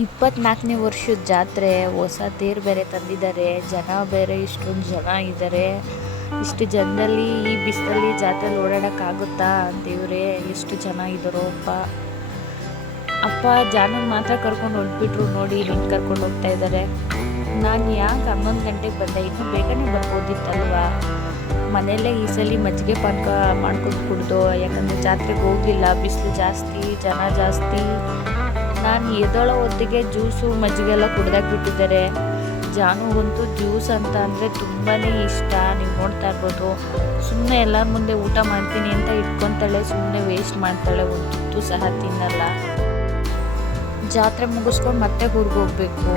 24ನೇ ವರ್ಷದ ಜಾತ್ರೆ, ಹೊಸ ತೇರು ಬೇರೆ ತಂದಿದ್ದಾರೆ, ಜನ ಬೇರೆ ಇಷ್ಟೊಂದು ಜನ ಇದ್ದಾರೆ. ಇಷ್ಟು ಜನದಲ್ಲಿ ಈ ಬಿಸಿಲಲ್ಲಿ ಜಾತ್ರೆಲಿ ಓಡಾಡೋಕ್ಕಾಗುತ್ತಾ ದೇವ್ರೆ, ಎಷ್ಟು ಜನ ಇದ್ದಾರೋ ಅಪ್ಪ. ಅಪ್ಪ ಜಾನನ್ ಮಾತ್ರ ಕರ್ಕೊಂಡು ಹೊರಟ್ಬಿಟ್ರು ನೋಡಿ, ನಿಂಗೆ ಕರ್ಕೊಂಡು ಹೋಗ್ತಾ ಇದ್ದಾರೆ. ನಾನು ಯಾಕೆ 11 ಗಂಟೆಗೆ ಬಂದೆ, ಇನ್ನೂ ಬೇಗನೆ ಬರ್ಬೋದಿತ್ತಲ್ವಾ. ಮನೆಯಲ್ಲೇ ಈ ಸಲ ಮಜ್ಜಿಗೆ ಪಾನಕ ಮಾಡ್ಕೊಂಡು ಕುಡ್ದು, ಯಾಕಂದರೆ ಜಾತ್ರೆಗೆ ಹೋಗಿಲ್ಲ, ಬಿಸಿಲು ಜಾಸ್ತಿ, ಜನ ಜಾಸ್ತಿ. ನಾನು ಎದ್ದೋಳೋ ಹೊತ್ತಿಗೆ ಜ್ಯೂಸು ಮಜ್ಜಿಗೆ ಎಲ್ಲ ಕುಡ್ದಾಕ್ಬಿಟ್ಟಿದ್ದಾರೆ. ಜಾನುಗಂತೂ ಜ್ಯೂಸ್ ಅಂತ ಅಂದರೆ ತುಂಬಾ ಇಷ್ಟ. ನೀವು ನೋಡ್ತಾ ಇರ್ಬೋದು, ಸುಮ್ಮನೆ ಎಲ್ಲರ ಮುಂದೆ ಊಟ ಮಾಡ್ತೀನಿ ಅಂತ ಇಟ್ಕೊತಾಳೆ, ಸುಮ್ಮನೆ ವೇಸ್ಟ್ ಮಾಡ್ತಾಳೆ, ಒಂದು ತುತ್ತು ಸಹ ತಿನ್ನಲ್ಲ. ಜಾತ್ರೆ ಮುಗಿಸ್ಕೊಂಡು ಮತ್ತೆ ಊರಿಗೆ ಹೋಗಬೇಕು.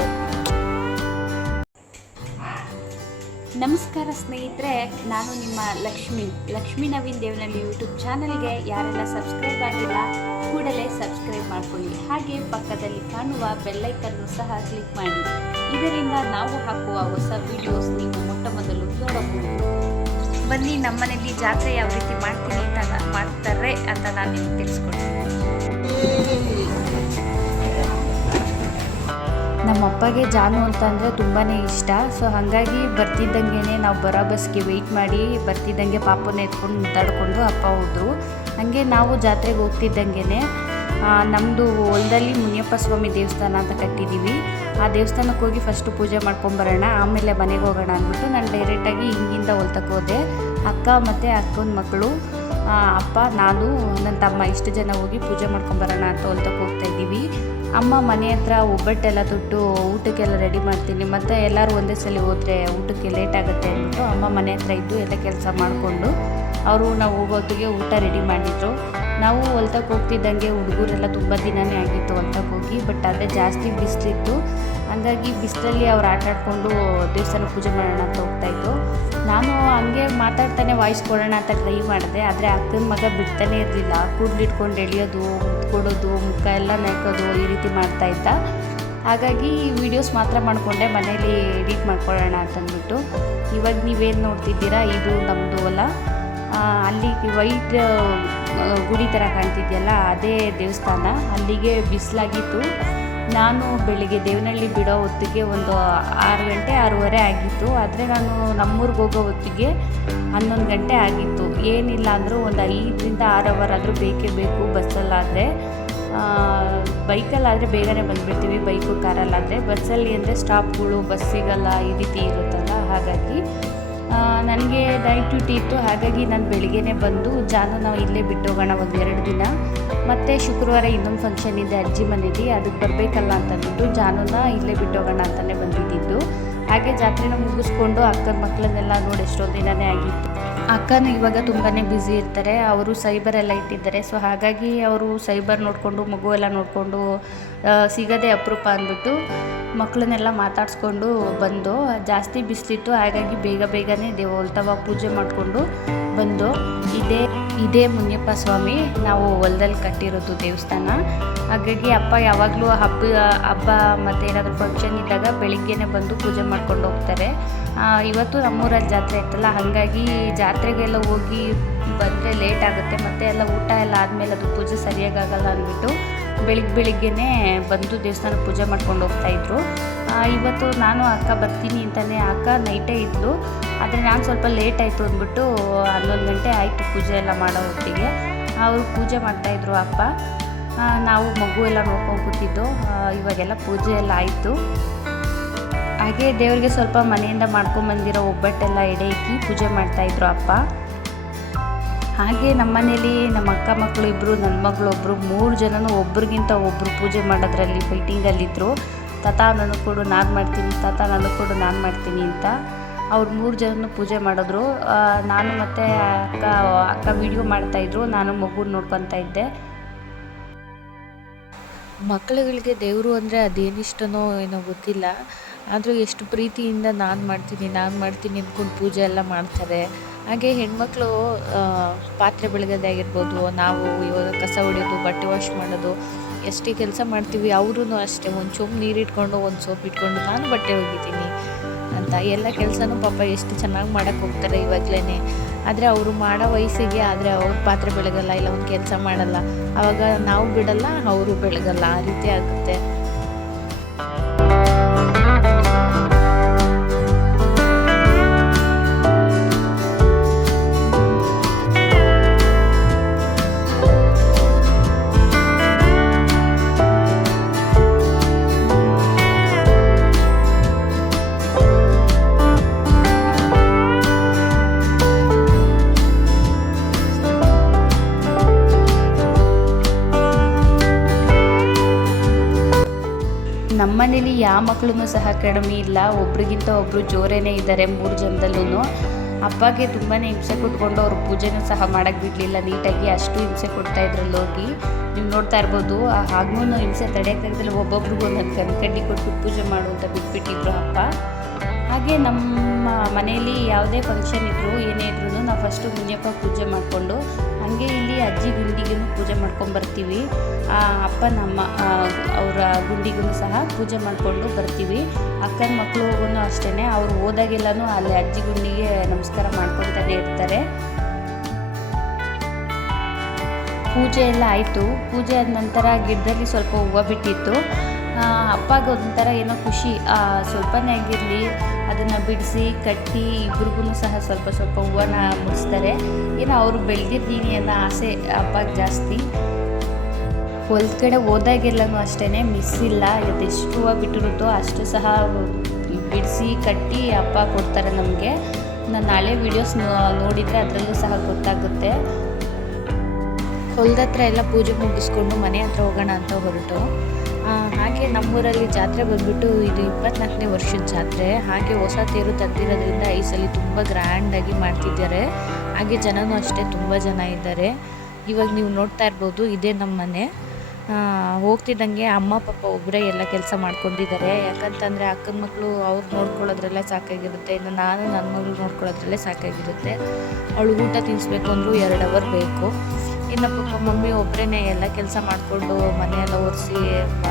ನಮಸ್ಕಾರ ಸ್ನೇಹಿತರೆ, ನಾನು ನಿಮ್ಮ ಲಕ್ಷ್ಮೀ ನವೀನ್ ದೇವನಹಳ್ಳಿ ಯೂಟ್ಯೂಬ್ ಚಾನಲ್ಗೆ ಯಾರೆಲ್ಲ ಸಬ್ಸ್ಕ್ರೈಬ್ ಆಗಿಲ್ಲ ಕೂಡಲೇ ಸಬ್ಸ್ಕ್ರೈಬ್ ಮಾಡ್ಕೊಳ್ಳಿ. ಹಾಗೆ ಪಕ್ಕದಲ್ಲಿ ಕಾಣುವ ಬೆಲ್ಲೈಕನ್ನು ಸಹ ಕ್ಲಿಕ್ ಮಾಡಿ. ಇದರಿಂದ ನಾವು ಹಾಕುವ ಹೊಸ ವಿಡಿಯೋಸ್ ನೀವು ಮೊಟ್ಟ ಮೊದಲು ನೋಡಬಹುದು. ಬನ್ನಿ, ನಮ್ಮನೇಲಿ ಜಾತ್ರೆ ಯಾವ ರೀತಿ ಮಾಡ್ತಾರೆ ಅಂತ ನಾನು ನಿಮ್ಗೆ ತಿಳಿಸ್ಕೊಡ್ತೀನಿ. ನಮ್ಮ ಅಪ್ಪಗೆ ಜಾನು ಅಂತಂದರೆ ತುಂಬಾ ಇಷ್ಟ. ಸೊ ಹಾಗಾಗಿ ಬರ್ತಿದ್ದಂಗೆ ನಾವು ಬರೋ ಬಸ್ಗೆ ವೆಯ್ಟ್ ಮಾಡಿ ಬರ್ತಿದ್ದಂಗೆ ಪಾಪನ ಎತ್ಕೊಂಡು ಮುದ್ದಾಡ್ಕೊಂಡು ಅಪ್ಪ ಹೋದರು. ಹಾಗೆ ನಾವು ಜಾತ್ರೆಗೆ ಹೋಗ್ತಿದ್ದಂಗೆ ನಮ್ಮದು ಹೊಲದಲ್ಲಿ ಮುನಿಯಪ್ಪ ಸ್ವಾಮಿ ದೇವಸ್ಥಾನ ಅಂತ ಕಟ್ಟಿದ್ದೀವಿ. ಆ ದೇವಸ್ಥಾನಕ್ಕೆ ಹೋಗಿ ಫಸ್ಟು ಪೂಜೆ ಮಾಡ್ಕೊಂಬರೋಣ, ಆಮೇಲೆ ಮನೆಗೆ ಹೋಗೋಣ ಅಂದ್ಬಿಟ್ಟು ನಾನು ಡೈರೆಕ್ಟಾಗಿ ಹಿಂಗಿಂದ ಹೊಲ್ತಕ್ಕೆ ಹೋದೆ. ಅಕ್ಕ ಮತ್ತು ಅಕ್ಕನ ಮಕ್ಕಳು, ಅಪ್ಪ, ನಾನು, ನನ್ನ ತಮ್ಮ ಇಷ್ಟು ಜನ ಹೋಗಿ ಪೂಜೆ ಮಾಡ್ಕೊಂಬರೋಣ ಅಂತ ಹೊಲ್ತಕ್ಕೆ ಹೋಗ್ತಾಯಿದ್ದೀವಿ. ಅಮ್ಮ ಮನೆ ಹತ್ರ ಒಬ್ಬಟ್ಟೆಲ್ಲ ತೊಟ್ಟು ಊಟಕ್ಕೆಲ್ಲ ರೆಡಿ ಮಾಡ್ತೀನಿ, ಮತ್ತು ಎಲ್ಲರೂ ಒಂದೇ ಸಲ ಹೋದರೆ ಊಟಕ್ಕೆ ಲೇಟ್ ಆಗುತ್ತೆ ಅಂದ್ಬಿಟ್ಟು ಅಮ್ಮ ಮನೆ ಹತ್ರ ಇದ್ದು ಎಲ್ಲ ಕೆಲಸ ಮಾಡಿಕೊಂಡು ಅವರು ನಾವು ಹೋಗೋತ್ತಿಗೆ ಊಟ ರೆಡಿ ಮಾಡಿದ್ರು. ನಾವು ಹೊಲ್ತಕ್ಕೆ ಹೋಗ್ತಿದ್ದಂಗೆ ಹುಡುಗರೆಲ್ಲ ತುಂಬ ದಿನವೇ ಆಗಿತ್ತು ಹೊಲ್ತಕ್ಕೆ ಹೋಗಿ, ಬಟ್ ಆದರೆ ಜಾಸ್ತಿ ಬಿಸಿಲಿತ್ತು. ಹಾಗಾಗಿ ಬಿಸಿಲಲ್ಲಿ ಅವ್ರು ಆಟಾಡಿಕೊಂಡು ದೇವಸ್ಥಾನ ಪೂಜೆ ಮಾಡೋಣ ಅಂತ ಹೋಗ್ತಾಯಿದ್ರು. ನಾನು ಹಂಗೆ ಮಾತಾಡ್ತಾನೆ ವಾಯ್ಸ್ ಕೊಡೋಣ ಅಂತ ಟ್ರೈ ಮಾಡಿದೆ, ಆದರೆ ಅಕ್ಕನ ಮಗ ಬಿಡ್ತಾನೆ ಇರಲಿಲ್ಲ. ಕೂದಲಿಟ್ಕೊಂಡು ಎಳೆಯೋದು, ಕೊಡೋದು, ಮುಖ ಎಲ್ಲ ನೆಕ್ಕೋದು, ಈ ರೀತಿ ಮಾಡ್ತಾಯಿದ್ದ. ಹಾಗಾಗಿ ವೀಡಿಯೋಸ್ ಮಾತ್ರ ಮಾಡಿಕೊಂಡೆ, ಮನೇಲಿ ಎಡಿಟ್ ಮಾಡ್ಕೊಳ್ಳೋಣ ಅಂತಂದ್ಬಿಟ್ಟು. ಇವಾಗ ನೀವೇನು ನೋಡ್ತಿದ್ದೀರಾ, ಇದು ನಮ್ಮದು ಹೊಲ. ಅಲ್ಲಿ ವೈಟ್ ಗುಡಿ ಥರ ಕಾಣ್ತಿದೆಯಲ್ಲ, ಅದೇ ದೇವಸ್ಥಾನ. ಅಲ್ಲಿಗೆ ಬಿಸಿಲಾಗಿತ್ತು. ನಾನು ಬೆಳಿಗ್ಗೆ ದೇವನಹಳ್ಳಿ ಬಿಡೋ ಹೊತ್ತಿಗೆ ಒಂದು 6 ಗಂಟೆ 6:30 ಆಗಿತ್ತು. ಆದರೆ ನಾನು ನಮ್ಮೂರಿಗೆ ಹೋಗೋ ಹೊತ್ತಿಗೆ 11 ಗಂಟೆ ಆಗಿತ್ತು. ಏನಿಲ್ಲ ಅಂದರೂ ಒಂದು 5ರಿಂದ 6 ಅವರ್ ಆದರೂ ಬೇಕೇ ಬೇಕು ಬಸ್ಸಲ್ಲಾದರೆ. ಬೈಕಲ್ಲಾದರೆ ಬೇಗನೆ ಬಂದುಬಿಡ್ತೀವಿ, ಬೈಕು ಕಾರಲ್ಲಾದರೆ. ಬಸ್ಸಲ್ಲಿ ಅಂದರೆ ಸ್ಟಾಪ್ಗಳು, ಬಸ್ ಸಿಗಲ್ಲ, ಈ ರೀತಿ ಇರುತ್ತಲ್ಲ. ಹಾಗಾಗಿ ನನಗೆ ನೈಟ್ ಡ್ಯೂಟಿ ಇತ್ತು. ಹಾಗಾಗಿ ನಾನು ಬೆಳಿಗ್ಗೆನೇ ಬಂದು ನಾವು ಇಲ್ಲೇ ಬಿಟ್ಟು ಹೋಗೋಣ ಒಂದು 2 ದಿನ. ಮತ್ತು ಶುಕ್ರವಾರ ಇನ್ನೊಂದು ಫಂಕ್ಷನ್ ಇದೆ ಅಜ್ಜಿ ಮನೇಲಿ, ಅದಕ್ಕೆ ಬರಬೇಕಲ್ಲ ಅಂತಂದ್ಬಿಟ್ಟು ಇಲ್ಲೇ ಬಿಟ್ಟು ಹೋಗೋಣ ಅಂತಲೇ ಬಂದಿದ್ದು. ಹಾಗೆ ಜಾತ್ರೆನ ಮುಗಿಸ್ಕೊಂಡು ಅಕ್ಕನ ಮಕ್ಕಳನ್ನೆಲ್ಲ ನೋಡಿ ಎಷ್ಟೊಂದು ದಿನವೇ ಆಗಿತ್ತು. ಅಕ್ಕನೂ ಇವಾಗ ತುಂಬಾ ಬ್ಯುಸಿ ಇರ್ತಾರೆ, ಅವರು ಸೈಬರ್ ಎಲ್ಲ ಇಟ್ಟಿದ್ದಾರೆ. ಸೊ ಹಾಗಾಗಿ ಅವರು ಸೈಬರ್ ನೋಡಿಕೊಂಡು ಮಗು ಎಲ್ಲ ನೋಡಿಕೊಂಡು ಸಿಗೋದೇ ಅಪರೂಪ ಅಂದ್ಬಿಟ್ಟು ಮಕ್ಕಳನ್ನೆಲ್ಲ ಮಾತಾಡಿಸ್ಕೊಂಡು ಬಂದು. ಜಾಸ್ತಿ ಬಿಸಿಲಿತ್ತು, ಹಾಗಾಗಿ ಬೇಗನೆ ಹೊಲ್ತವ ಪೂಜೆ ಮಾಡಿಕೊಂಡು ಬಂದು. ಇದೇ ಮುನಿಯಪ್ಪ ಸ್ವಾಮಿ ನಾವು ಹೊಲದಲ್ಲಿ ಕಟ್ಟಿರೋದು ದೇವಸ್ಥಾನ. ಹಾಗಾಗಿ ಅಪ್ಪ ಯಾವಾಗಲೂ ಹಬ್ಬ ಮತ್ತು ಏನಾದರೂ ಫಂಕ್ಷನ್ ಇದ್ದಾಗ ಬೆಳಿಗ್ಗೆನೇ ಬಂದು ಪೂಜೆ ಮಾಡ್ಕೊಂಡು ಹೋಗ್ತಾರೆ. ಇವತ್ತು ನಮ್ಮೂರಲ್ಲಿ ಜಾತ್ರೆ ಇತ್ತಲ್ಲ, ಹಾಗಾಗಿ ಜಾತ್ರೆಗೆಲ್ಲ ಹೋಗಿ ಬಂದರೆ ಲೇಟ್ ಆಗುತ್ತೆ, ಮತ್ತು ಎಲ್ಲ ಊಟ ಎಲ್ಲ ಆದಮೇಲೆ ಅದು ಪೂಜೆ ಸರಿಯಾಗಲ್ಲ ಅಂದ್ಬಿಟ್ಟು ಬೆಳಿಗ್ಗೆನೇ ಬಂದು ದೇವಸ್ಥಾನ ಪೂಜೆ ಮಾಡ್ಕೊಂಡು ಹೋಗ್ತಾಯಿದ್ರು. ಇವತ್ತು ನಾನು ಅಕ್ಕ ಬರ್ತೀನಿ ಅಂತಲೇ, ಅಕ್ಕ ನೈಟೇ ಇದ್ಲು, ಆದರೆ ನಾನು ಸ್ವಲ್ಪ ಲೇಟ್ ಆಯಿತು ಅಂದ್ಬಿಟ್ಟು 11 ಗಂಟೆ ಆಯಿತು ಪೂಜೆ ಎಲ್ಲ ಮಾಡೋ ಹೊತ್ತಿಗೆ. ಅವರು ಪೂಜೆ ಮಾಡ್ತಾಯಿದ್ರು ಅಪ್ಪ, ನಾವು ಮಗು ಎಲ್ಲ ನೋಡ್ಕೊಂಡು ಕೂತಿದ್ದು. ಇವಾಗೆಲ್ಲ ಪೂಜೆ ಎಲ್ಲ ಆಯಿತು. ಹಾಗೆ ದೇವರಿಗೆ ಸ್ವಲ್ಪ ಮನೆಯಿಂದ ಮಾಡ್ಕೊಂಬಂದಿರೋ ಒಬ್ಬಟ್ಟೆಲ್ಲ ಎಡೆ ಇಕ್ಕಿ ಪೂಜೆ ಮಾಡ್ತಾಯಿದ್ರು ಅಪ್ಪ. ಹಾಗೆ ನಮ್ಮ ಮನೇಲಿ ನಮ್ಮ ಅಕ್ಕ ಮಕ್ಕಳು ಇಬ್ಬರು, ನನ್ನ ಮಗಳು ಒಬ್ಬರು, 3 ಜನನೂ ಒಬ್ರಿಗಿಂತ ಒಬ್ಬರು ಪೂಜೆ ಮಾಡೋದ್ರಲ್ಲಿ ಫೈಟಿಂಗಲ್ಲಿದ್ದರು. ತಾತ ನನಗೆ ಕೊಡು ನಾನು ಮಾಡ್ತೀನಿ, ತಾತ ನನಗೆ ಕೊಡು ನಾನು ಮಾಡ್ತೀನಿ ಅಂತ ಅವ್ರು 3 ಜನನೂ ಪೂಜೆ ಮಾಡಿದ್ರು. ನಾನು ಮತ್ತು ಅಕ್ಕ ವಿಡಿಯೋ ಮಾಡ್ತಾಯಿದ್ರು, ನಾನು ಮಗು ನೋಡ್ಕೊತಾ ಇದ್ದೆ. ಮಕ್ಕಳುಗಳಿಗೆ ದೇವರು ಅಂದರೆ ಅದೇನಿಷ್ಟನೋ ಏನೋ ಗೊತ್ತಿಲ್ಲ, ಆದರೂ ಎಷ್ಟು ಪ್ರೀತಿಯಿಂದ ನಾನು ಮಾಡ್ತೀನಿ ಅಂದ್ಕೊಂಡು ಪೂಜೆ ಎಲ್ಲ ಮಾಡ್ತಾರೆ. ಹಾಗೆ ಹೆಣ್ಮಕ್ಳು ಪಾತ್ರೆ ಬೆಳಗೋದೇ ಆಗಿರ್ಬೋದು, ನಾವು ಇವಾಗ ಕಸ ಹೊಡೆಯೋದು, ಬಟ್ಟೆ ವಾಶ್ ಮಾಡೋದು, ಎಷ್ಟೇ ಕೆಲಸ ಮಾಡ್ತೀವಿ, ಅವರೂ ಅಷ್ಟೇ ಒಂದು ಚೊಂಬು ನೀರಿಟ್ಕೊಂಡು ಒಂದು ಸೋಪ್ ಇಟ್ಕೊಂಡು ನಾನು ಬಟ್ಟೆ ಒಗಿತೀನಿ ಅಂತ ಎಲ್ಲ ಕೆಲಸನೂ ಪಾಪ ಎಷ್ಟು ಚೆನ್ನಾಗಿ ಮಾಡೋಕ್ಕೆ ಹೋಗ್ತಾರೆ ಇವಾಗಲೇ. ಆದರೆ ಅವರು ಮಾಡೋ ವಯಸ್ಸಿಗೆ ಆದರೆ ಅವ್ರ ಪಾತ್ರೆ ಬೆಳಗಲ್ಲ, ಇಲ್ಲ ಒಂದು ಕೆಲಸ ಮಾಡಲ್ಲ, ಆವಾಗ ನಾವು ಬಿಡಲ್ಲ, ಅವರು ಬೆಳಗಲ್ಲ, ಆ ರೀತಿ ಆಗುತ್ತೆ. ನಮ್ಮ ಮನೇಲಿ ಯಾವ ಮಕ್ಕಳೂ ಸಹ ಕಡಿಮೆ ಇಲ್ಲ, ಒಬ್ರಿಗಿಂತ ಒಬ್ಬರು ಜೋರೇನೇ ಇದ್ದಾರೆ 3 ಜನದಲ್ಲೂ. ಅಪ್ಪಗೆ ತುಂಬಾ ಹಿಂಸೆ ಕೊಟ್ಕೊಂಡು ಅವ್ರು ಪೂಜೆನೂ ಸಹ ಮಾಡೋಕ್ಕೆ ಬಿಡಲಿಲ್ಲ ನೀಟಾಗಿ, ಅಷ್ಟು ಹಿಂಸೆ ಕೊಡ್ತಾಯಿದ್ರಲ್ಲಿ ಹೋಗಿ. ನೀವು ನೋಡ್ತಾ ಇರ್ಬೋದು, ಹಾಗೂ ಹಿಂಸೆ ತಡೆಯೋಕ್ಕಾಗದಲ್ಲಿ ಒಬ್ಬೊಬ್ರಿಗೂ ಒಂದೊಂದು ಕಡ್ಡಿ ಕೊಟ್ಟು ಪೂಜೆ ಮಾಡು ಅಂತ ಬಿಟ್ಬಿಟ್ಟಿದ್ರು ಅಪ್ಪ. ಹಾಗೆ ನಮ್ಮ ಮನೆಯಲ್ಲಿ ಯಾವುದೇ ಫಂಕ್ಷನ್ ಇದ್ದರೂ ಏನೇ ಇದ್ರೂ ನಾವು ಫಸ್ಟು ಮುನಿಯಪ್ಪ ಪೂಜೆ ಮಾಡಿಕೊಂಡು ಹಾಗೆ ಇಲ್ಲಿ ಅಜ್ಜಿ ಗುಂಡಿಗೂ ಪೂಜೆ ಮಾಡ್ಕೊಂಬರ್ತೀವಿ. ಅಪ್ಪ ನಮ್ಮ ಅವರ ಗುಂಡಿಗೂ ಸಹ ಪೂಜೆ ಮಾಡಿಕೊಂಡು ಬರ್ತೀವಿ. ಅಕ್ಕನ ಮಕ್ಕಳಿಗೂ ಅಷ್ಟೇ, ಅವ್ರು ಹೋದಾಗೆಲ್ಲನೂ ಅಲ್ಲಿ ಅಜ್ಜಿ ಗುಂಡಿಗೆ ನಮಸ್ಕಾರ ಮಾಡ್ಕೊತಾನೆ ಇರ್ತಾರೆ. ಪೂಜೆ ಎಲ್ಲ ಆಯಿತು. ಪೂಜೆ ಆದ ನಂತರ ಗಿಡದಲ್ಲಿ ಸ್ವಲ್ಪ ಹೂವು ಬಿಟ್ಟಿತ್ತು. ಅಪ್ಪಗೆ ಒಂಥರ ಏನೋ ಖುಷಿ, ಸ್ವಲ್ಪನೇ ಆಗಿರಲಿ ಅದನ್ನು ಬಿಡಿಸಿ ಕಟ್ಟಿ ಇಬ್ರಿಗೂ ಸಹ ಸ್ವಲ್ಪ ಸ್ವಲ್ಪ ಹೂವನ್ನ ಮುಡಿಸ್ತಾರೆ. ಏನೋ ಅವರು ಬೆಳೆದಿದ್ದೀನಿ ಅನ್ನೋ ಆಸೆ ಅಪ್ಪಗೆ ಜಾಸ್ತಿ. ಹೊಲ್ದ ಕಡೆ ಹೋದಾಗೆಲ್ಲನೂ ಅಷ್ಟೇ ಮಿಸ್ ಇಲ್ಲ, ಅದೆಷ್ಟು ಹೂವು ಬಿಟ್ಟಿರುತ್ತೋ ಅಷ್ಟು ಸಹ ಬಿಡಿಸಿ ಕಟ್ಟಿ ಅಪ್ಪ ಕೊಡ್ತಾರೆ ನಮಗೆ. ನಾನು ನಾಳೆ ವೀಡಿಯೋಸ್ ನೋಡಿದರೆ ಅದರಲ್ಲೂ ಸಹ ಗೊತ್ತಾಗುತ್ತೆ. ಹೊಲದ ಹತ್ರ ಎಲ್ಲ ಪೂಜೆ ಮುಗಿಸ್ಕೊಂಡು ಮನೆ ಹತ್ರ ಹೋಗೋಣ ಅಂತ ಹೊರಟು. ಹಾಗೆ ನಮ್ಮೂರಲ್ಲಿ ಜಾತ್ರೆ ಬಂದ್ಬಿಟ್ಟು ಇದು 24ನೇ ವರ್ಷದ ಜಾತ್ರೆ. ಹಾಗೆ ಹೊಸ ತೇರು ತಂದಿರೋದ್ರಿಂದ ಈ ಸಲ ತುಂಬ ಗ್ರ್ಯಾಂಡಾಗಿ ಮಾಡ್ತಿದ್ದಾರೆ. ಹಾಗೆ ಜನನೂ ಅಷ್ಟೇ ತುಂಬ ಜನ ಇದ್ದಾರೆ. ಇವಾಗ ನೀವು ನೋಡ್ತಾ ಇರ್ಬೋದು, ಇದೇ ನಮ್ಮ ಮನೆ. ಹೋಗ್ತಿದ್ದಂಗೆ ಅಮ್ಮ ಪಾಪ ಒಬ್ಬರೇ ಎಲ್ಲ ಕೆಲಸ ಮಾಡ್ಕೊಂಡಿದ್ದಾರೆ. ಯಾಕಂತಂದರೆ ಅಕ್ಕನ ಮಕ್ಕಳು ಅವ್ರು ನೋಡ್ಕೊಳ್ಳೋದ್ರಲ್ಲೇ ಸಾಕಾಗಿರುತ್ತೆ, ಇನ್ನು ನಾನು ನನ್ನ ಮಗಳು ನೋಡ್ಕೊಳ್ಳೋದ್ರಲ್ಲೇ ಸಾಕಾಗಿರುತ್ತೆ. ಅವಳು ಊಟ ತಿನ್ನಿಸ್ಬೇಕು ಅಂದರೂ 2 ಅವರ್ ಬೇಕು. ಇನ್ನು ಪಾಪ ಮಮ್ಮಿ ಒಬ್ಬರೇ ಎಲ್ಲ ಕೆಲಸ ಮಾಡಿಕೊಂಡು ಮನೆಯೆಲ್ಲ ಒರೆಸಿ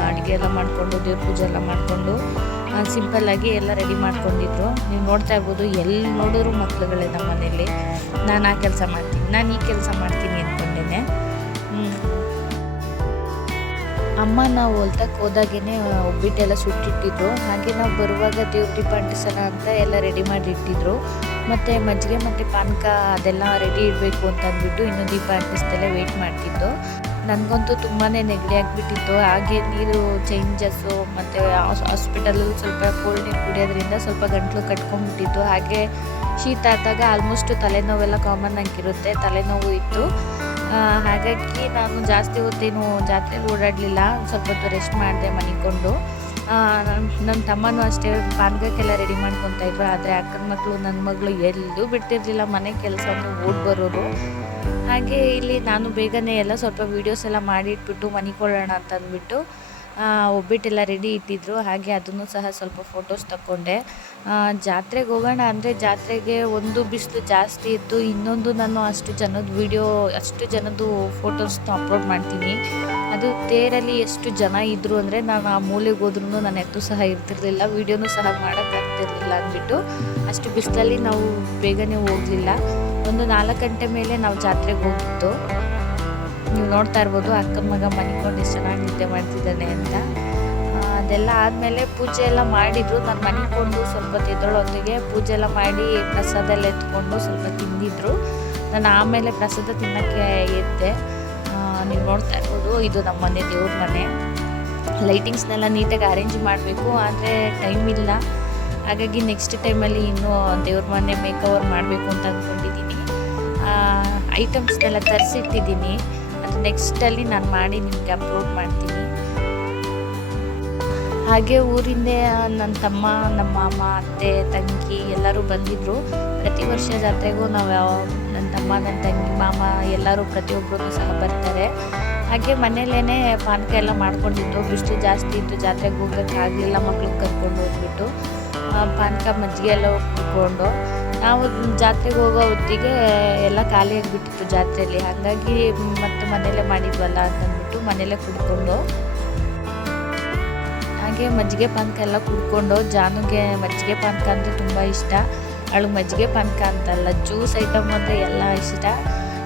ಅಡುಗೆ ಎಲ್ಲ ಮಾಡಿಕೊಂಡು ದೇವ್ರ ಪೂಜೆ ಎಲ್ಲ ಮಾಡಿಕೊಂಡು ಸಿಂಪಲ್ಲಾಗಿ ಎಲ್ಲ ರೆಡಿ ಮಾಡ್ಕೊಂಡಿದ್ರು. ನೀವು ನೋಡ್ತಾ ಇರ್ಬೋದು, ಎಲ್ಲಿ ನೋಡಿದ್ರು ಮಕ್ಳುಗಳೇ ನಮ್ಮ ಮನೇಲಿ. ನಾನು ಆ ಕೆಲಸ ಮಾಡ್ತೀನಿ, ನಾನು ಈ ಕೆಲಸ ಮಾಡ್ತೀನಿ ಅಂದ್ಕೊಂಡೇನೆ. ಅಮ್ಮ ನಾವು ಹೊಲ್ತಕ್ಕೆ ಹೋದಾಗೇ ಒಬ್ಬಿಟ್ಟೆಲ್ಲ ಸುಟ್ಟಿಟ್ಟಿದ್ರು. ಹಾಗೆ ನಾವು ಬರುವಾಗ ದೇವ್ರ ದೀಪ ಅಂಟಿಸೋಣ ಅಂತ ಎಲ್ಲ ರೆಡಿ ಮಾಡಿ ಇಟ್ಟಿದ್ರು. ಮತ್ತು ಮಜ್ಜಿಗೆ ಮತ್ತು ಪಾನಕ ಅದೆಲ್ಲ ರೆಡಿ ಇರಬೇಕು ಅಂತ ಅಂದ್ಬಿಟ್ಟು ಇನ್ನೂ ದೀಪ ಅಂಟಿಸ್ದಲ್ಲೇ ವೆಯ್ಟ್ ಮಾಡ್ತಿದ್ದು. ನನಗಂತೂ ತುಂಬಾ ನೆಗಡಿ ಆಗಿಬಿಟ್ಟಿತ್ತು. ಹಾಗೆ ನೀರು ಚೇಂಜಸ್ಸು ಮತ್ತು ಹಾಸ್ಪಿಟಲಲ್ಲಿ ಸ್ವಲ್ಪ ಕೋಲ್ಡ್ ನೀರು ಕುಡಿಯೋದ್ರಿಂದ ಸ್ವಲ್ಪ ಗಂಟಲು ಕಟ್ಕೊಂಡ್ಬಿಟ್ಟಿತ್ತು. ಹಾಗೆ ಶೀತ ಆದಾಗ ಆಲ್ಮೋಸ್ಟ್ ತಲೆನೋವೆಲ್ಲ ಕಾಮನ್ ಆಗಿರುತ್ತೆ, ತಲೆನೋವು ಇತ್ತು. ಹಾಗಾಗಿ ನಾನು ಜಾಸ್ತಿ ಹೊತ್ತೇನು ಜಾತ್ರೆಯಲ್ಲಿ ಓಡಾಡಲಿಲ್ಲ, ಸ್ವಲ್ಪ ಹೊತ್ತು ರೆಸ್ಟ್ ಮಾಡಿದೆ ಮನಿಕೊಂಡು. ನಮ್ಮ ತಮ್ಮನೂ ಅಷ್ಟೇ ಪಾನಕಕ್ಕೆಲ್ಲ ರೆಡಿ ಮಾಡ್ಕೊತಾಯಿದ್ರು. ಆದರೆ ಅಕ್ಕನ ಮಕ್ಕಳು ನನ್ನ ಮಗಳು ಎಲ್ಲೂ ಬಿಡ್ತಿರ್ಲಿಲ್ಲ, ಮನೆ ಕೆಲಸನೂ ಓಡಿ ಬರೋರು. ಹಾಗೆ ಇಲ್ಲಿ ನಾನು ಬೇಗನೆ ಎಲ್ಲ ಸ್ವಲ್ಪ ವೀಡಿಯೋಸ್ ಎಲ್ಲ ಮಾಡಿಟ್ಬಿಟ್ಟು ಮನಿಕೊಳ್ಳೋಣ ಅಂತ ಅಂದ್ಬಿಟ್ಟು ಒಬ್ಬಿಟ್ಟೆಲ್ಲ ರೆಡಿ ಇಟ್ಟಿದ್ರು. ಹಾಗೆ ಅದನ್ನು ಸಹ ಸ್ವಲ್ಪ ಫೋಟೋಸ್ ತಗೊಂಡೆ. ಜಾತ್ರೆಗೆ ಹೋಗೋಣ ಅಂದರೆ ಜಾತ್ರೆಗೆ ಒಂದು ಬಿಸಿಲು ಜಾಸ್ತಿ ಇತ್ತು, ಇನ್ನೊಂದು ನಾನು ಅಷ್ಟು ಜನದ್ದು ಫೋಟೋಸ್ನ ಅಪ್ಲೋಡ್ ಮಾಡ್ತೀನಿ. ಅದು ತೇರಲ್ಲಿ ಎಷ್ಟು ಜನ ಇದ್ದರು ಅಂದರೆ ನಾನು ಆ ಮೂಲೆಗೆ ಹೋದ್ರೂ ನಾನು ಎತ್ತು ಸಹ ಇರ್ತಿರ್ಲಿಲ್ಲ, ವೀಡಿಯೋನೂ ಸಹ ಮಾಡೋಕ್ಕಾಗ್ತಿರ್ಲಿಲ್ಲ ಅಂದ್ಬಿಟ್ಟು ಅಷ್ಟು ಬಿಸಿಲಲ್ಲಿ ನಾವು ಬೇಗನೆ ಹೋಗಲಿಲ್ಲ. ಒಂದು 4 ಗಂಟೆ ಮೇಲೆ ನಾವು ಜಾತ್ರೆಗೆ ಹೋಗಿದ್ದು. ನೀವು ನೋಡ್ತಾ ಇರ್ಬೋದು ಅಕ್ಕನ ಮಗ ಮನಿಕೊಂಡು ಎಷ್ಟು ಚೆನ್ನಾಗಿ ನಿದ್ದೆ ಮಾಡ್ತಿದ್ದಾನೆ ಅಂತ. ಅದೆಲ್ಲ ಆದಮೇಲೆ ಪೂಜೆ ಎಲ್ಲ ಮಾಡಿದರು. ನಾನು ಮನಿಕೊಂಡು ಸ್ವಲ್ಪ ಎದ್ದೊಳೊತ್ತಿಗೆ ಪೂಜೆ ಎಲ್ಲ ಮಾಡಿ ಪ್ರಸಾದ ಎಲ್ಲ ಎತ್ಕೊಂಡು ಸ್ವಲ್ಪ ತಿಂದಿದ್ರು. ನಾನು ಆಮೇಲೆ ಪ್ರಸಾದ ತಿನ್ನೋಕ್ಕೆ ಎದ್ದೆ. ನೀವು ನೋಡ್ತಾ ಇರ್ಬೋದು, ಇದು ನಮ್ಮ ಮನೆ, ದೇವ್ರ ಮನೆ. ಲೈಟಿಂಗ್ಸ್ನೆಲ್ಲ ನೀಟಾಗಿ ಅರೇಂಜ್ ಮಾಡಬೇಕು, ಆದರೆ ಟೈಮ್ ಇಲ್ಲ. ಹಾಗಾಗಿ ನೆಕ್ಸ್ಟ್ ಟೈಮಲ್ಲಿ ಇನ್ನೂ ದೇವ್ರ ಮನೆ ಮೇಕ್ ಓವರ್ ಮಾಡಬೇಕು ಅಂತ ಅಂದ್ಕೊಂಡಿದ್ದೀನಿ. ಐಟಮ್ಸ್ನೆಲ್ಲ ತರಿಸಿಟ್ಟಿದ್ದೀನಿ, ಅದು ನೆಕ್ಸ್ಟಲ್ಲಿ ನಾನು ಮಾಡಿ ನಿಮಗೆ ಅಪ್ಲೋಡ್ ಮಾಡ್ತೀನಿ. ಹಾಗೆ ಊರಿಂದ ನನ್ನ ತಮ್ಮ, ನಮ್ಮ ಮಾಮ, ಅತ್ತೆ, ತಂಗಿ ಎಲ್ಲರೂ ಬಂದಿದ್ದರು. ಪ್ರತಿ ವರ್ಷ ಜಾತ್ರೆಗೂ ನನ್ನ ತಮ್ಮ, ನನ್ನ ತಂಗಿ, ಮಾಮ ಎಲ್ಲರೂ ಪ್ರತಿಯೊಬ್ಬರೂ ಸಹ ಬರ್ತಾರೆ. ಹಾಗೆ ಮನೇಲೇ ಪಾನಕ ಎಲ್ಲ ಮಾಡ್ಕೊಂಡಿದ್ದು. ಬಿಸಿಲು ಜಾಸ್ತಿ ಇತ್ತು, ಜಾತ್ರೆಗೆ ಹೋಗೋಕ್ಕಾಗಲಿಲ್ಲ, ಮಕ್ಳಿಗೆ ಕರ್ಕೊಂಡು ಹೋಗ್ಬಿಟ್ಟು ಪಾನಕ ಮಜ್ಜಿಗೆ ಎಲ್ಲ ಕುಡ್ಕೊಂಡು ನಾವು ಜಾತ್ರೆಗೆ ಹೋಗೋ ಹೊತ್ತಿಗೆ ಎಲ್ಲ ಖಾಲಿಯಾಗಿಬಿಟ್ಟಿತ್ತು ಜಾತ್ರೆಯಲ್ಲಿ. ಹಾಗಾಗಿ ಮತ್ತೆ ಮನೆಯಲ್ಲೇ ಮಾಡಿದ್ವಲ್ಲ ಅಂತಂದ್ಬಿಟ್ಟು ಮನೆಯಲ್ಲೇ ಕುಡ್ಕೊಂಡು ಹಾಗೆ ಮಜ್ಜಿಗೆ ಪಾನಕ ಎಲ್ಲ ಕುಡ್ಕೊಂಡು. ಜಾನುಗೆ ಮಜ್ಜಿಗೆ ಪಾನಕ ಅಂದರೆ ತುಂಬ ಇಷ್ಟ. ಅವಳಿಗೆ ಮಜ್ಜಿಗೆ ಪಾನಕ ಅಂತಲ್ಲ, ಜ್ಯೂಸ್ ಐಟಮ್ ಅಂದರೆ ಎಲ್ಲ ಇಷ್ಟ.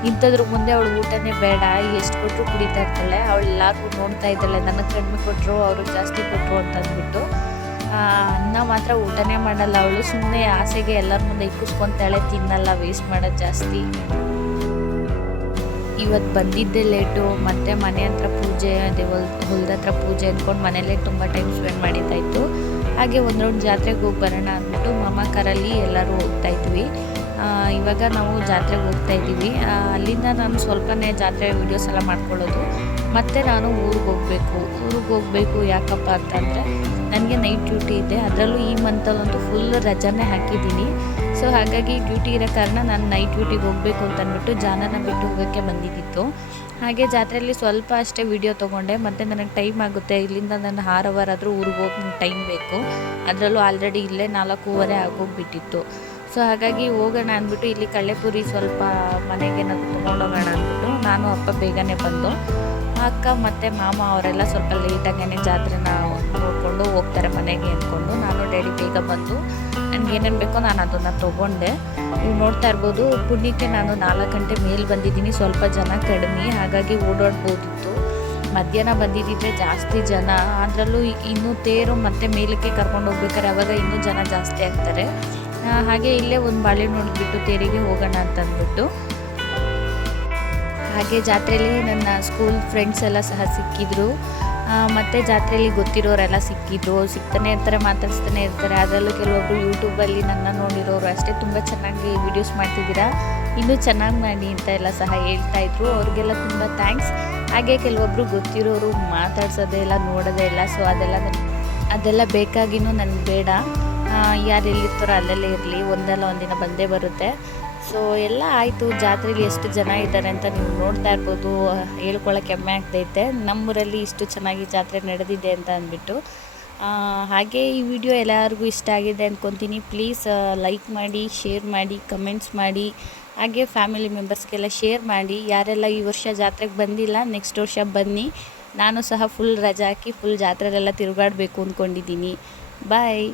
ಇಂಥದ್ರ ಮುಂದೆ ಅವಳು ಊಟನೇ ಬೇಡ, ಎಷ್ಟು ಕೊಟ್ಟರು ಕುಡಿತಾ ಇರ್ತಾಳೆ. ಅವಳು ಎಲ್ಲರಿಗೂ ನೋಡ್ತಾ ಇದ್ದಾಳೆ, ನನಗೆ ಕಡಿಮೆ ಕೊಟ್ಟರು, ಅವ್ರಿಗೆ ಜಾಸ್ತಿ ಕೊಟ್ಟರು ಅಂತ ಅಂದ್ಬಿಟ್ಟು. ಅನ್ನ ಮಾತ್ರ ಊಟನೇ ಮಾಡಲ್ಲ ಅವಳು, ಸುಮ್ಮನೆ ಆಸೆಗೆ ಎಲ್ಲರ ಮುಂದೆ ಇಕ್ಕಿಸ್ಕೊತಾಳೆ, ತಿನ್ನಲ್ಲ, ವೇಸ್ಟ್ ಮಾಡೋದು ಜಾಸ್ತಿ. ಇವತ್ತು ಬಂದಿದ್ದೆ ಲೇಟು. ಮತ್ತು ಮನೆ ಹತ್ರ ಪೂಜೆ, ಹೊಲದ ಹತ್ರ ಪೂಜೆ ಅಂದ್ಕೊಂಡು ಮನೇಲೇ ತುಂಬ ಟೈಮ್ ಸ್ಪೆಂಡ್ ಮಾಡಿದ್ದಾಯಿತು. ಹಾಗೆ ಒಂದು ರೌಂಡ್ ಜಾತ್ರೆಗೆ ಹೋಗಿ ಬರೋಣ ಅಂದ್ಬಿಟ್ಟು ಮಾಮ ಕಾರಲ್ಲಿ ಎಲ್ಲರೂ ಹೋಗ್ತಾಯಿದ್ವಿ. ಇವಾಗ ನಾವು ಜಾತ್ರೆಗೆ ಹೋಗ್ತಾಯಿದ್ದೀವಿ. ಅಲ್ಲಿಂದ ನಾನು ಸ್ವಲ್ಪನೇ ಜಾತ್ರೆ ವೀಡಿಯೋಸ್ ಎಲ್ಲ ಮಾಡ್ಕೊಳ್ಳೋದು. ಮತ್ತು ನಾನು ಊರಿಗೆ ಹೋಗಬೇಕು. ಊರಿಗೆ ಹೋಗಬೇಕು ಯಾಕಪ್ಪ ಅಂತಂದರೆ ನನಗೆ ನೈಟ್ ಡ್ಯೂಟಿ ಇದೆ. ಅದರಲ್ಲೂ ಈ ಮಂತಲ್ಲಂತೂ ಫುಲ್ ರಜಾನೇ ಹಾಕಿದ್ದೀನಿ. ಸೊ ಹಾಗಾಗಿ ಡ್ಯೂಟಿ ಇರೋ ಕಾರಣ ನಾನು ನೈಟ್ ಡ್ಯೂಟಿಗೆ ಹೋಗಬೇಕು ಅಂತ ಅಂದ್ಬಿಟ್ಟು ಜಾನನ ಬಿಟ್ಟು ಹೋಗೋಕ್ಕೆ ಬಂದಿದ್ದಿತ್ತು. ಹಾಗೆ ಜಾತ್ರೆಯಲ್ಲಿ ಸ್ವಲ್ಪ ಅಷ್ಟೇ ವಿಡಿಯೋ ತೊಗೊಂಡೆ. ಮತ್ತು ನನಗೆ ಟೈಮ್ ಆಗುತ್ತೆ, ಇಲ್ಲಿಂದ ನಾನು 6 ಅವರ್ ಆದರೂ ಊರಿಗೆ ಹೋಗಿ ಟೈಮ್ ಬೇಕು. ಅದರಲ್ಲೂ ಆಲ್ರೆಡಿ ಇಲ್ಲೇ 4:15 ಆಗೋಗ್ಬಿಟ್ಟಿತ್ತು. ಸೊ ಹಾಗಾಗಿ ಹೋಗೋಣ ಅಂದ್ಬಿಟ್ಟು ಇಲ್ಲಿ ಕಳ್ಳೆಪುರಿ ಸ್ವಲ್ಪ ಮನೆಗೆ ಏನಾದರೂ ತೊಗೊಂಡೋಗೋಣ ಅಂದ್ಬಿಟ್ಟು ನಾನು ಅಪ್ಪ ಬೇಗನೆ ಬಂದು, ಅಕ್ಕ ಮತ್ತು ಮಾಮ ಅವರೆಲ್ಲ ಸ್ವಲ್ಪ ಲೇಟಾಗೇ ಜಾತ್ರೆನ ನೋಡಿಕೊಂಡು ಹೋಗ್ತಾರೆ ಮನೆಗೆ ಅಂದ್ಕೊಂಡು ನಾನು ಡ್ಯಾಡಿ ಬೇಗ ಬಂದು ನನಗೇನೇನು ಬೇಕೋ ನಾನು ಅದನ್ನು ತೊಗೊಂಡೆ. ನೀವು ನೋಡ್ತಾ ಇರ್ಬೋದು, ಪುಣ್ಯಕ್ಕೆ ನಾನು 4 ಗಂಟೆ ಮೇಲೆ ಬಂದಿದ್ದೀನಿ, ಸ್ವಲ್ಪ ಜನ ಕಡಿಮೆ, ಹಾಗಾಗಿ ಓಡಾಡ್ಬೋದಿತ್ತು. ಮಧ್ಯಾಹ್ನ ಬಂದಿದ್ದಿದ್ರೆ ಜಾಸ್ತಿ ಜನ, ಅದರಲ್ಲೂ ಇನ್ನೂ ತೇರು ಮತ್ತು ಮೇಲಕ್ಕೆ ಕರ್ಕೊಂಡು ಹೋಗ್ಬೇಕಾದ್ರೆ ಅವಾಗ ಇನ್ನೂ ಜನ ಜಾಸ್ತಿ ಆಗ್ತಾರೆ. ಹಾಗೆ ಇಲ್ಲೇ ಒಂದು ಬಾಳೆಹಣ್ಣು ನೋಡಿಬಿಟ್ಟು ತೇರಿಗೆ ಹೋಗೋಣ ಅಂತ ಅಂದ್ಬಿಟ್ಟು. ಹಾಗೆ ಜಾತ್ರೆಯಲ್ಲಿ ನನ್ನ ಸ್ಕೂಲ್ ಫ್ರೆಂಡ್ಸ್ ಎಲ್ಲ ಸಹ ಸಿಕ್ಕಿದ್ರು. ಮತ್ತು ಜಾತ್ರೆಯಲ್ಲಿ ಗೊತ್ತಿರೋರೆಲ್ಲ ಸಿಗ್ತಾನೆ ಇರ್ತಾರೆ, ಮಾತಾಡಿಸ್ತಾನೆ ಇರ್ತಾರೆ. ಅದರಲ್ಲೂ ಕೆಲವೊಬ್ಬರು ಯೂಟ್ಯೂಬಲ್ಲಿ ನನ್ನ ನೋಡಿರೋರು ಅಷ್ಟೇ ತುಂಬ ಚೆನ್ನಾಗಿ ವೀಡಿಯೋಸ್ ಮಾಡ್ತಿದ್ದೀರಾ, ಇನ್ನೂ ಚೆನ್ನಾಗಿ ಮಾಡಿ ಅಂತ ಎಲ್ಲ ಸಹ ಹೇಳ್ತಾಯಿದ್ರು. ಅವ್ರಿಗೆಲ್ಲ ತುಂಬ ಥ್ಯಾಂಕ್ಸ್. ಹಾಗೆ ಕೆಲವೊಬ್ಬರು ಗೊತ್ತಿರೋರು ಮಾತಾಡ್ಸೋದೇ ಇಲ್ಲ, ನೋಡೋದೇ ಇಲ್ಲ. ಸೊ ಅದೆಲ್ಲ ಬೇಕಾಗಿನೂ ನನಗೆ ಬೇಡ, ಯಾರು ಎಲ್ಲಿರ್ತಾರೋ ಅಲ್ಲೆಲ್ಲೇ ಇರಲಿ, ಒಂದಲ್ಲ ಒಂದಿನ ಬಂದೇ ಬರುತ್ತೆ. ಸೊ ಎಲ್ಲ ಆಯಿತು. ಜಾತ್ರೆಯಲ್ಲಿ ಎಷ್ಟು ಜನ ಇದ್ದಾರೆ ಅಂತ ನೀವು ನೋಡ್ತಾ ಇರ್ಬೋದು, ಹೇಳ್ಕೊಳ್ಳೋಕೆ ಹೆಮ್ಮೆ ಆಗ್ತೈತೆ ನಮ್ಮೂರಲ್ಲಿ ಇಷ್ಟು ಚೆನ್ನಾಗಿ ಜಾತ್ರೆ ನಡೆದಿದೆ ಅಂತ ಅಂದ್ಬಿಟ್ಟು. ಹಾಗೆ ಈ ವಿಡಿಯೋ ಎಲ್ಲರಿಗೂ ಇಷ್ಟ ಆಗಿದೆ ಅಂದ್ಕೊತೀನಿ. ಪ್ಲೀಸ್ ಲೈಕ್ ಮಾಡಿ, ಶೇರ್ ಮಾಡಿ, ಕಮೆಂಟ್ಸ್ ಮಾಡಿ, ಹಾಗೆ ಫ್ಯಾಮಿಲಿ ಮೆಂಬರ್ಸ್ಗೆಲ್ಲ ಶೇರ್ ಮಾಡಿ. ಯಾರೆಲ್ಲ ಈ ವರ್ಷ ಜಾತ್ರೆಗೆ ಬಂದಿಲ್ಲ, ನೆಕ್ಸ್ಟ್ ವರ್ಷ ಬನ್ನಿ. ನಾನು ಸಹ ಫುಲ್ ರಜಾ ಹಾಕಿ ಫುಲ್ ಜಾತ್ರೆಲೆಲ್ಲ ತಿರುಗಾಡಬೇಕು ಅಂದ್ಕೊಂಡಿದ್ದೀನಿ. ಬಾಯ್.